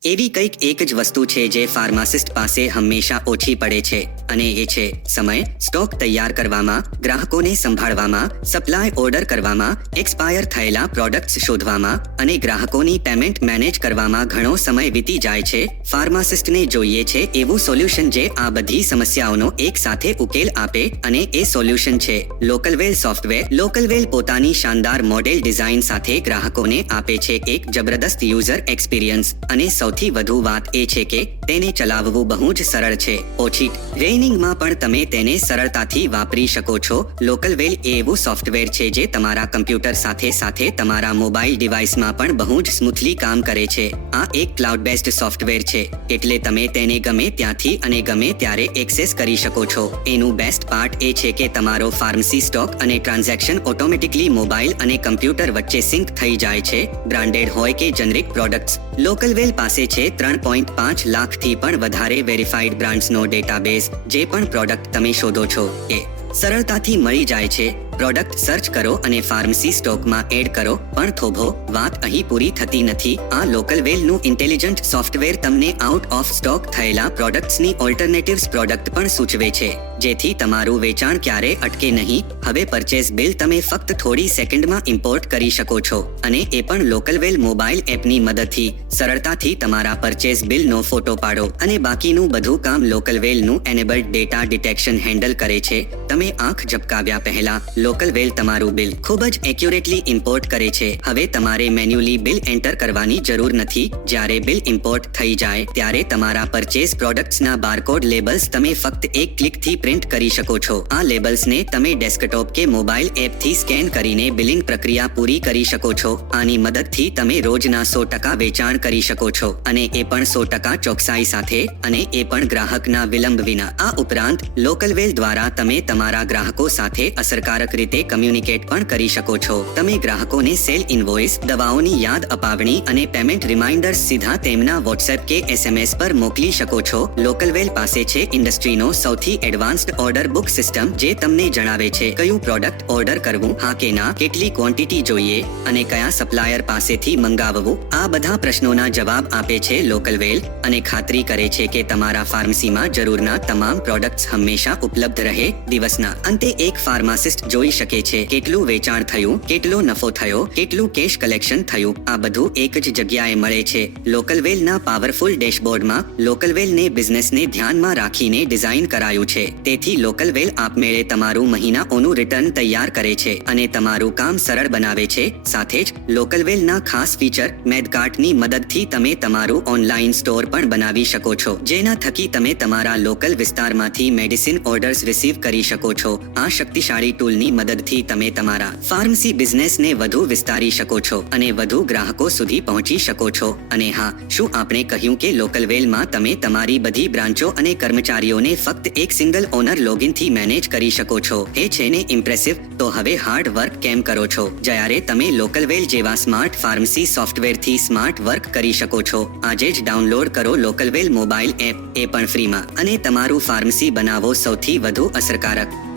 એવી કંઈક એક જ વસ્તુ છે જે ફાર્માસિસ્ટ પાસે હંમેશા ઓછી પડે છે અને એ છે સમય. સ્ટોક તૈયાર કરવામાં, ગ્રાહકોને સંભાળવામાં, સપ્લાય ઓર્ડર કરવામાં, એક્સપાયર થયેલા પ્રોડક્ટ્સ શોધવામાં અને ગ્રાહકોની પેમેન્ટ મેનેજ કરવામાં ઘણો સમય વીતી જાય છે. ફાર્માસિસ્ટને જોઈએ છે એવું સોલ્યુશન જે આ બધી સમસ્યાઓનો એક સાથે ઉકેલ આપે અને એ સોલ્યુશન છે લોકલવેલ સોફ્ટવેર. લોકલવેલ પોતાની શાનદાર મોડેલ ડિઝાઇન સાથે ગ્રાહકોને આપે છે એક જબરદસ્ત યુઝર એક્સપિરિયન્સ અને સૌથી વધુ વાત એ છે કે તેને ચલાવવું બહુ જ સરળ છે. ઓછી ટ્રેનિંગમાં પણ તમે તેને સરળતાથી વાપરી શકો છો. લોકલવેલ એ એવું સોફ્ટવેર છે જે તમારા કમ્પ્યુટર સાથે સાથે તમારા મોબાઈલ ડિવાઇસમાં પણ બહુ જ સ્મૂથલી કામ કરે છે. આ એક ક્લાઉડ બેઝડ સોફ્ટવેર છે એટલે તમે તેને ગમે ત્યાંથી અને ગમે ત્યારે એક્સેસ કરી શકો છો. એનું બેસ્ટ પાર્ટ એ છે કે તમારો ફાર્મસી સ્ટોક અને ટ્રાન્ઝેક્શન ઓટોમેટિકલી મોબાઈલ અને કમ્પ્યુટર વચ્ચે સિંક થઈ જાય છે. બ્રાન્ડેડ હોય કે જેનરિક પ્રોડક્ટ્સ, લોકલવેલ પાસે છે 3.5 લાખથી પણ વધારે વેરીફાઈડ બ્રાન્ડ્સનો ડેટાબેઝ. જે પણ પ્રોડક્ટ તમે શોધો છો એ સરળતાથી મળી જાય છે. પ્રોડક્ટ સર્ચ કરો અને ફાર્મસી સ્ટોકમાં એડ કરો. પણ થોભો, વાત અહીં પૂરી થતી નથી. આ લોકલવેલનું ઇન્ટેલિજન્ટ સોફ્ટવેર તમને આઉટ ઓફ સ્ટોક થયેલા પ્રોડક્ટ્સની ઓલ્ટરનેટિવ્સ પ્રોડક્ટ પણ સૂચવે છે જેથી તમારું વેચાણ ક્યારે અટકે નહીં. હવે પરચેઝ બિલ તમે ફક્ત થોડી સેકન્ડમાં ઇમ્પોર્ટ કરી શકો છો અને એ પણ લોકલવેલ મોબાઈલ એપની મદદથી. સરળતાથી તમારા પરચેઝ બિલનો ફોટો પાડો અને બાકીનું બધું કામ લોકલવેલનું એનેબલ્ડ ડેટા ડિટેક્શન હેન્ડલ કરે છે. તમે આંખ ઝબકાવ્યા પહેલા લોકલવેલ તમારું બિલ ખૂબ જ એક્યુરેટલી ઇમ્પોર્ટ કરે છે. હવે તમારે મેન્યુઅલી બિલ એન્ટર કરવાની જરૂર નથી. જ્યારે બિલ ઇમ્પોર્ટ થઈ જાય ત્યારે તમારા પરચેઝ પ્રોડક્ટ્સના બારકોડ લેબલ્સ તમે ફક્ત એક ક્લિકથી પ્રિન્ટ કરી શકો છો. આ લેબલ્સને તમે ડેસ્કટોપ કે મોબાઈલ એપથી સ્કેન કરીને બિલિંગ પ્રક્રિયા પૂરી કરી શકો છો. આની મદદથી તમે રોજના 100% વેચાણ કરી શકો છો અને એ પણ 100% ચોકસાઈ સાથે અને એ પણ ગ્રાહકના વિલંબ વિના. આ ઉપરાંત લોકલવેલ દ્વારા તમે તમારા ગ્રાહકો સાથે અસરકારક રીતે કમ્યુનિકેટ પણ કરી શકો છો. તમે ગ્રાહકોને સેલ ઇનવોઇસ, દવાઓની યાદ અપાવણી અને પેમેન્ટ રિમાઇન્ડર્સ સીધા તેમના વોટ્સએપ કે SMS પર મોકલી શકો છો. લોકલવેલ પાસે છે ઇન્ડસ્ટ્રીનો સૌથી એડવાન્સ્ડ ઓર્ડર બુક સિસ્ટમ જે તમને જણાવે છે કયું પ્રોડક્ટ ઓર્ડર કરવું, હા કે ના, કેટલી ક્વોન્ટિટી જોઈએ અને કયા સપ્લાયર પાસેથી મંગાવવું. આ બધા પ્રશ્નોના જવાબ આપે છે લોકલવેલ અને ખાતરી કરે છે કે તમારા ફાર્મસીમાં જરૂરના તમામ પ્રોડક્ટ્સ હંમેશા ઉપલબ્ધ રહે. દિવસના અંતે એક ફાર્માસિસ્ટ જોઈ શકે છે કેટલું વેચાણ થયું, કેટલો નફો થયો, કેટલું કેશ કલેક્શન થયું. આ બધું એક જ જગ્યાએ મળે છે લોકલવેલના પાવરફુલ ડેશબોર્ડમાં. લોકલવેલને બિઝનેસને ધ્યાનમાં રાખીને ડિઝાઇન કરાયું છે. તેથી લોકલવેલ આપમેળે તમારું મહિનાઓનું રિટર્ન તૈયાર કરે છે અને તમારું કામ સરળ બનાવે છે. સાથે જ લોકલવેલના ખાસ ફીચર મેડકાર્ટની મદદથી તમે તમારું ઓનલાઈન સ્ટોર પણ બનાવી શકો છો જેના થકી તમે તમારા લોકલ વિસ્તારમાંથી મેડિસિન ઓર્ડર્સ રિસીવ કરી શકો છો. આ શક્તિશાળી ટૂલની મદદથી તમે તમારા ફાર્મસી બિઝનેસને વધુ વિસ્તારી શકો છો અને વધુ ગ્રાહકો સુધી પહોંચી શકો છો. અને હા, શું આપણે કહ્યું કે લોકલવેલમાં તમે તમારી બધી બ્રાન્ચો અને કર્મચારીઓને ફક્ત એક સિંગલ ઓનર લોગિનથી મેનેજ કરી શકો છો. એ છે ને ઇમ્પ્રેસિવ? તો હવે હાર્ડ વર્ક કેમ કરો છો જ્યારે તમે લોકલવેલ જેવા સ્માર્ટ ફાર્મસી સોફ્ટવેરથી સ્માર્ટ વર્ક કરી શકો છો. આજે જ ડાઉનલોડ કરો લોકલવેલ મોબાઈલ એપ, એ પણ ફ્રીમાં, અને તમારું ફાર્મસી બનાવો સૌથી વધુ અસરકારક.